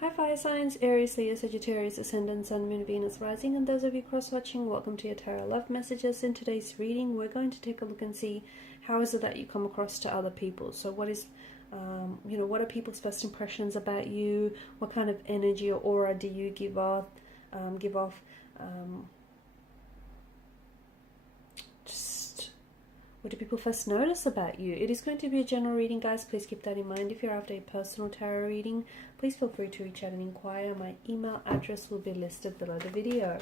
Hi fire signs, Aries, Leo, Sagittarius, Ascendant, Sun, Moon, Venus, Rising, and those of you cross-watching, welcome to your Tarot Love Messages. In today's reading, we're going to take a look and see how is it that you come across to other people. So what is, what are people's first impressions about you? What kind of energy or aura do you give off? What do people first notice about you? It is going to be a general reading, guys. Please keep that in mind. If you're after a personal tarot reading, please feel free to reach out and inquire. My email address will be listed below the video.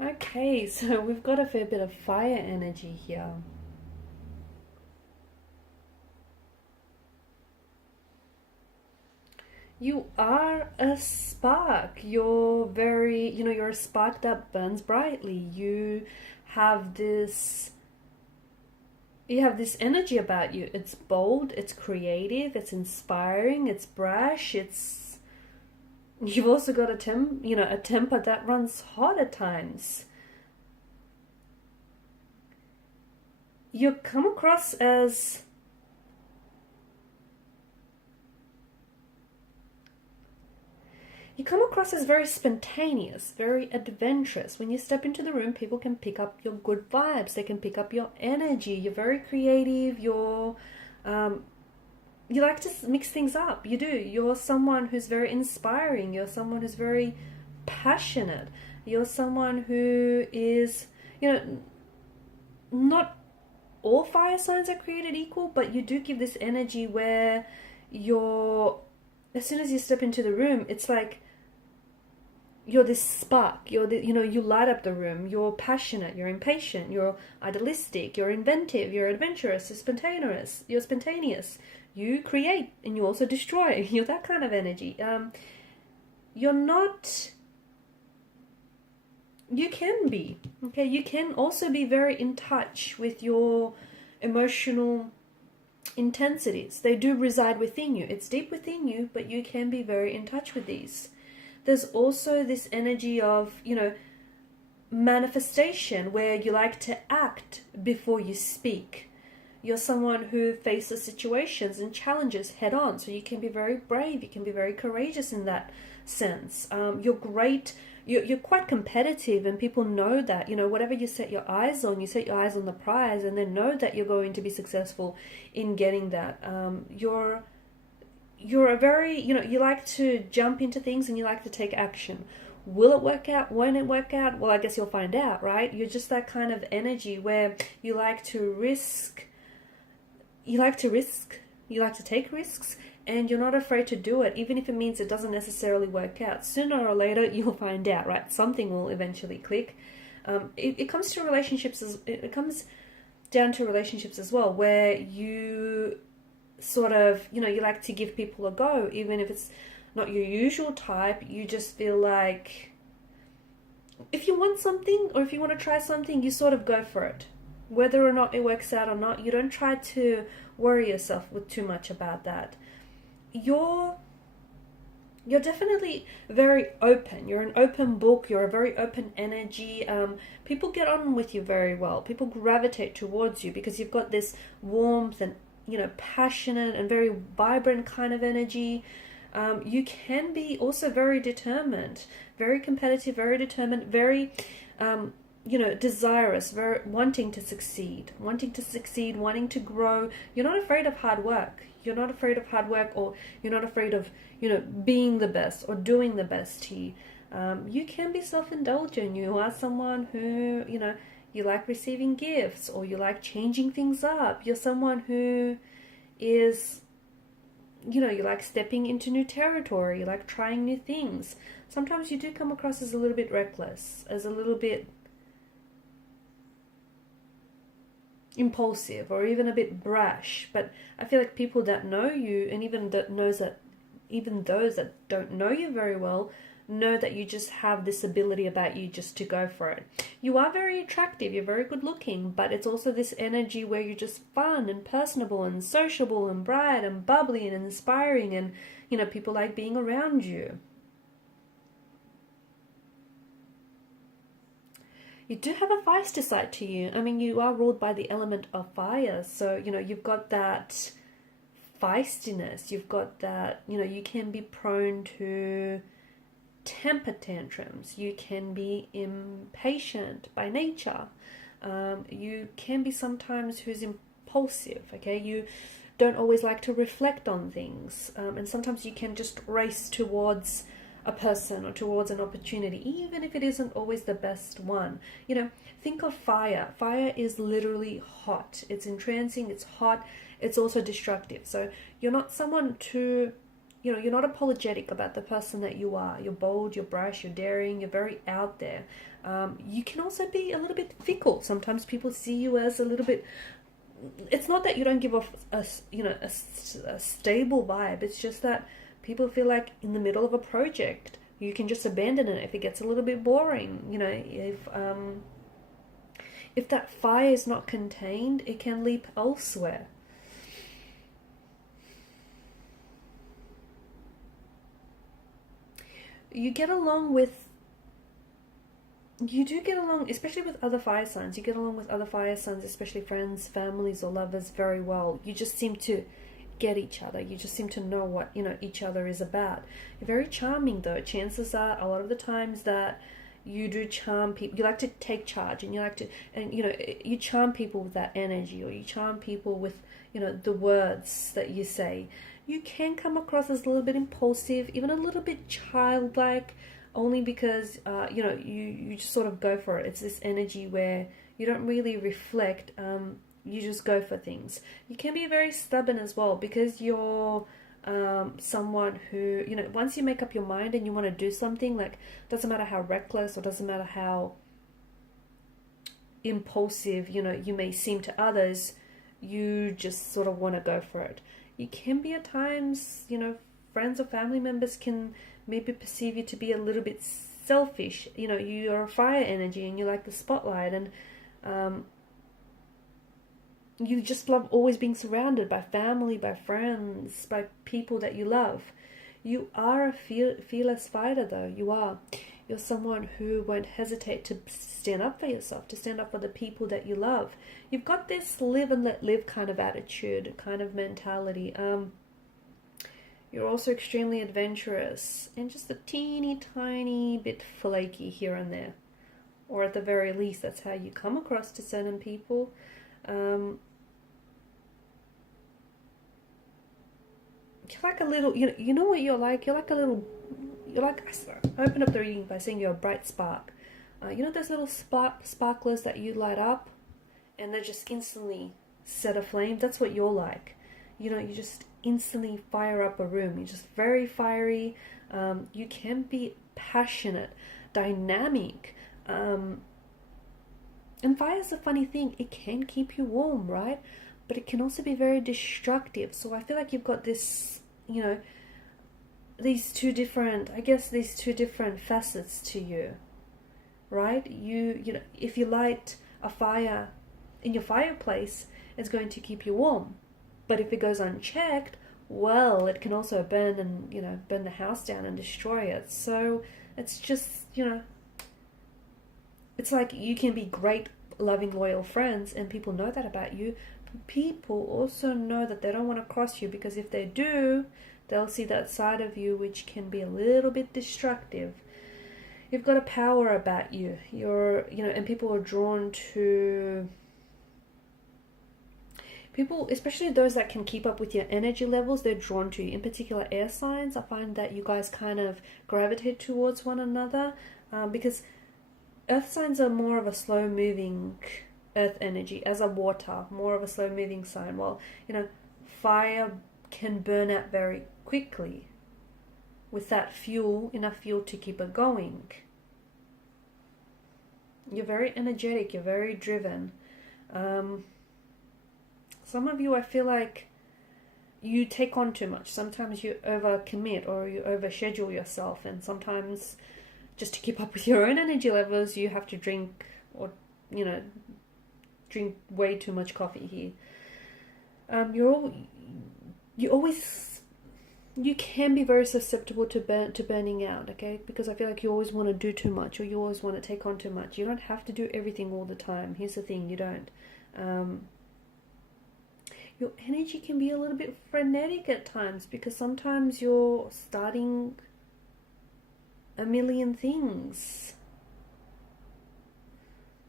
Okay, so we've got a fair bit of fire energy here. You are a spark. You're very, you're a spark that burns brightly. You have this energy about you. It's bold, it's creative, it's inspiring, it's brash, you've also got a temper that runs hot at times. You come across as very spontaneous, very adventurous. When you step into the room, people can pick up your good vibes. They can pick up your energy. You're very creative. You like to mix things up. You do. You're someone who's very inspiring. You're someone who's very passionate. You're someone who is, not all fire signs are created equal, but you do give this energy where as soon as you step into the room, it's like you're this spark. You light up the room. You're passionate. You're impatient. You're idealistic. You're inventive. You're adventurous. You're spontaneous. You create and you also destroy. You're that kind of energy. You can be, okay? You can also be very in touch with your emotional intensities. They do reside within you. It's deep within you, but you can be very in touch with these. There's also this energy of, manifestation where you like to act before you speak. You're someone who faces situations and challenges head on, so you can be very brave, you can be very courageous in that sense. You're quite competitive, and people know that. Whatever you set your eyes on, the prize, and then know that you're going to be successful in getting that. You're a very, you like to jump into things and you like to take action. Will it work out? Won't it work out? Well, I guess you'll find out, right? You're just that kind of energy where you like to risk. You like to take risks, and you're not afraid to do it, even if it means it doesn't necessarily work out. Sooner or later, you'll find out, right? Something will eventually click. It comes to relationships. It comes down to relationships as well, where you sort of, you like to give people a go, even if it's not your usual type. You just feel like if you want something, or if you want to try something, you sort of go for it. Whether or not it works out or not, you don't try to worry yourself with too much about that. You're definitely very open. You're an open book. You're a very open energy. People get on with you very well. People gravitate towards you because you've got this warmth and, passionate and very vibrant kind of energy. You can be also very determined, very competitive, very determined, very desirous, very wanting to succeed, wanting to grow. You're not afraid of hard work. Or you're not afraid of, being the best or doing the best here. You can be self-indulgent. You are someone who, you like receiving gifts, or you like changing things up. You're someone who is, you know, you like stepping into new territory, you like trying new things. Sometimes you do come across as a little bit reckless, as a little bit impulsive, or even a bit brash. But I feel like people that know you, and even those that don't know you very well, know that you just have this ability about you just to go for it. You are very attractive, you're very good looking, but it's also this energy where you're just fun and personable and sociable and bright and bubbly and inspiring, and, you know, people like being around you. You do have a feisty side to you. I mean, you are ruled by the element of fire, so, you know, you've got that feistiness, you've got that, you know, you can be prone to temper tantrums, you can be impatient by nature, you can be sometimes who's impulsive, okay? You don't always like to reflect on things, and sometimes you can just race towards a person or towards an opportunity, even if it isn't always the best one. You know, think of fire. Fire is literally hot. It's entrancing, it's hot, it's also destructive. So you're not someone to, you know, you're not apologetic about the person that you are. You're bold, you're brash, you're daring, you're very out there. You can also be a little bit fickle. Sometimes people see you as a little bit, it's not that you don't give off a stable vibe. It's just that people feel like in the middle of a project, you can just abandon it if it gets a little bit boring. You know, if that fire is not contained, it can leap elsewhere. You do get along, especially with other fire signs. You get along with other fire signs, especially friends, families, or lovers, very well. You just seem to get each other. You just seem to know what, you know, each other is about. You're very charming, though. Chances are, a lot of the times that you do charm people, you like to take charge, and you like to, and, you know, you charm people with that energy, or you charm people with, you know, the words that you say. You can come across as a little bit impulsive, even a little bit childlike, only because, you know, you just sort of go for it. It's this energy where you don't really reflect, you just go for things. You can be very stubborn as well, because you're someone who, you know, once you make up your mind and you want to do something, like, doesn't matter how reckless or doesn't matter how impulsive, you know, you may seem to others, you just sort of want to go for it. You can be at times, you know, friends or family members can maybe perceive you to be a little bit selfish. You know, you're a fire energy and you like the spotlight, and you just love always being surrounded by family, by friends, by people that you love. You are a fearless fighter, though. You are. You're someone who won't hesitate to stand up for yourself, to stand up for the people that you love. You've got this live and let live kind of attitude, kind of mentality. You're also extremely adventurous and just a teeny tiny bit flaky here and there. Or at the very least, that's how you come across to certain people. You're like a little, you know what you're like? You're like a little, I open up the reading by saying you're a bright spark. You know those little sparklers that you light up and they just instantly set aflame? That's what you're like. You know, you just instantly fire up a room. You're just very fiery. You can be passionate, dynamic. And fire's a funny thing. It can keep you warm, right? But it can also be very destructive. So I feel like you've got this, you know, these two different facets to you, right? You know, if you light a fire in your fireplace, it's going to keep you warm. But if it goes unchecked, well, it can also burn and, you know, burn the house down and destroy it. So it's just, you know, it's like you can be great, loving, loyal friends, and people know that about you. People also know that they don't want to cross you, because if they do, they'll see that side of you which can be a little bit destructive. You've got a power about you. You're, you know, and people are drawn to people, especially those that can keep up with your energy levels. They're drawn to you. In particular, air signs. I find that you guys kind of gravitate towards one another, because Earth signs are more of a slow moving earth energy, as a water, more of a slow moving sign. While, fire can burn out very quickly with that fuel, enough fuel to keep it going. You're very energetic, you're very driven. Some of you, I feel like you take on too much. Sometimes you overcommit or you overschedule yourself, and sometimes just to keep up with your own energy levels, you have to drink drink way too much coffee here. You can be very susceptible to burning out, okay? Because I feel like you always want to do too much, or you always want to take on too much. You don't have to do everything all the time. Here's the thing, you don't. Your energy can be a little bit frenetic at times, because sometimes you're starting a million things.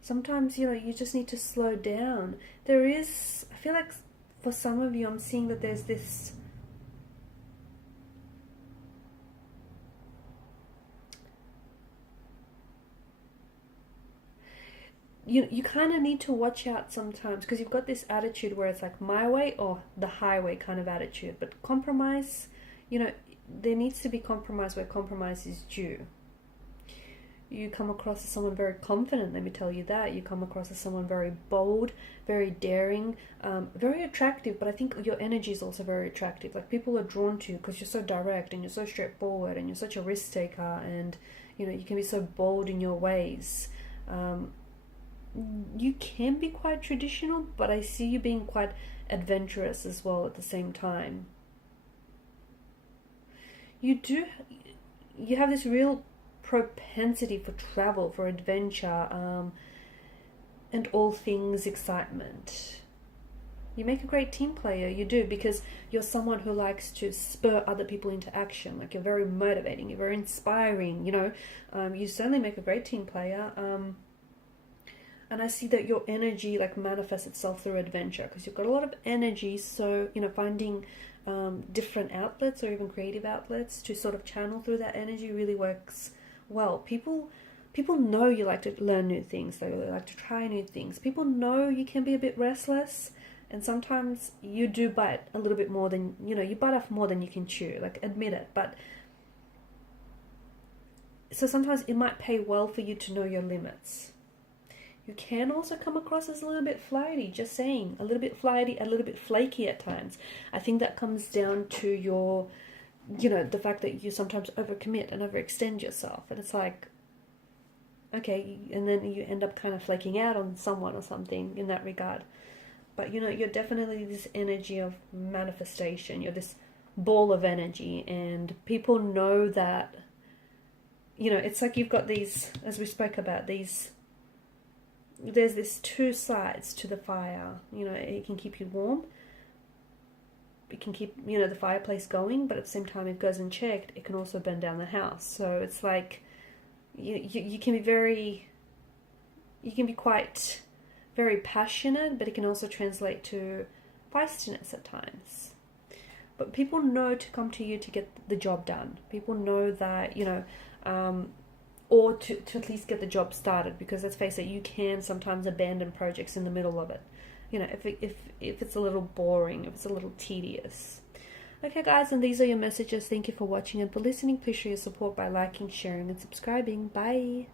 Sometimes, you just need to slow down. I feel like for some of you, I'm seeing that there's this you kind of need to watch out sometimes, because you've got this attitude where it's like my way or the highway kind of attitude. But compromise, there needs to be compromise where compromise is due. You come across as someone very confident, let me tell you that. You come across as someone very bold, very daring, very attractive, but I think your energy is also very attractive. Like, people are drawn to you because you're so direct and you're so straightforward and you're such a risk taker, and you can be so bold in your ways. You can be quite traditional, but I see you being quite adventurous as well at the same time. You have this real propensity for travel, for adventure, and all things excitement. You make a great team player, you do, because you're someone who likes to spur other people into action. Like, you're very motivating, you're very inspiring, you certainly make a great team player. And I see that your energy manifests itself through adventure, because you've got a lot of energy. So, finding different outlets or even creative outlets to sort of channel through that energy really works well. People know you like to learn new things. They like to try new things. People know you can be a bit restless, and sometimes you do bite a little bit more than, you bite off more than you can chew. Admit it. But so sometimes it might pay well for you to know your limits. You can also come across as a little bit flighty, just saying. A little bit flighty, a little bit flaky at times. I think that comes down to your, the fact that you sometimes overcommit and overextend yourself. And it's like, okay, and then you end up kind of flaking out on someone or something in that regard. But, you're definitely this energy of manifestation. You're this ball of energy, and people know that, it's like you've got these, as we spoke about, there's this two sides to the fire. It can keep you warm. It can keep, the fireplace going, but at the same time, if it goes unchecked, it can also burn down the house. So it's like, you can be quite very passionate, but it can also translate to feistiness at times. But people know to come to you to get the job done. People know that, or to at least get the job started, because let's face it, you can sometimes abandon projects in the middle of it. If it's a little boring, if it's a little tedious. Okay, guys, and these are your messages. Thank you for watching and for listening. Please show your support by liking, sharing, and subscribing. Bye.